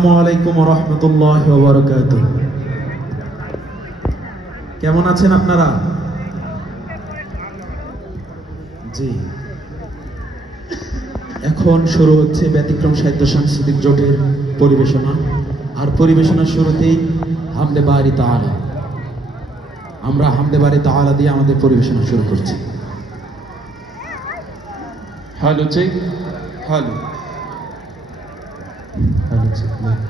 আসসালামু আলাইকুম ওয়া রাহমাতুল্লাহি ওয়া বারাকাতুহু। কেমন আছেন আপনারা? জি, এখন শুরু হচ্ছে ব্যতিক্রম সাহিত্য সাংস্কৃতিক জোটের পরিবেশনা। আর পরিবেশনার শুরুতেই হামদে বারি তাআলা, আমরা হামদে বারি তাআলা দিয়ে আমাদের পরিবেশনা শুরু করছি। Hello check, hello hello check, hello.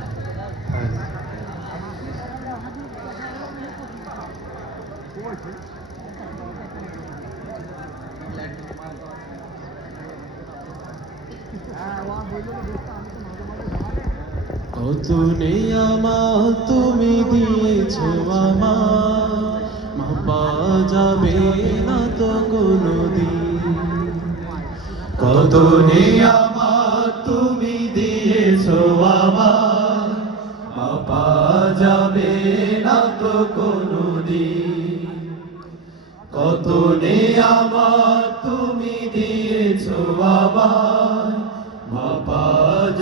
কত নেয়ামত তুমি দিয়েছো আমার, মাপা যাবে না তো কোনোদিন। কত নেয়ামত তুমি দিয়েছো আমার, মাপা যাবে না তো কোনোদিন। কত নেয়ামত তুমি দিয়েছো আমার, মাপা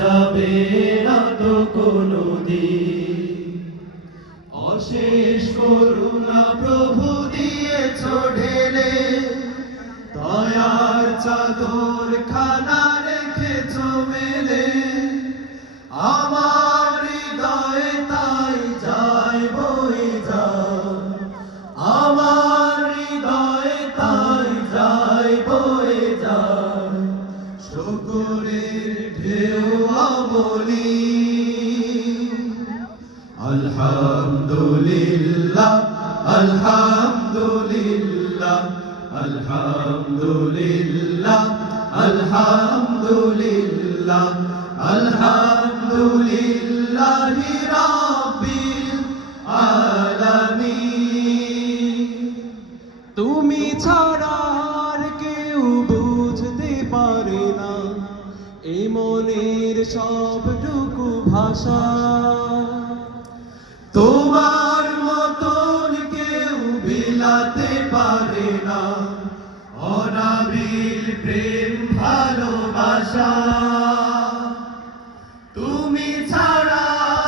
যাবে না তো কোনোদিন। অশেষ করুণা প্রভু দিয়েছো ঢেলে, দয়ার চাদর খানা রেখেছো মেলে। আমার হৃদয়ে তাই যায় বয়ে যায়, আমার হৃদয়ে তাই যায় বয়ে যায়। শুকরের ঢেউ বলি আলহামদুলিল্লাহ, আলহামদুলিল্লাহ, আলহামদুলিল্লাহ, আলহামদুলিল্লাহ, আলহামদুলিল্লাহি রাব্বিল আলামিন। তুমি ছাড়া আর কেউ বুঝতে পারে না এ মনের সবটুকু ভাষা। তোমার মতন কেউ বিলাতে পারে না অনাবিল প্রেম ভালো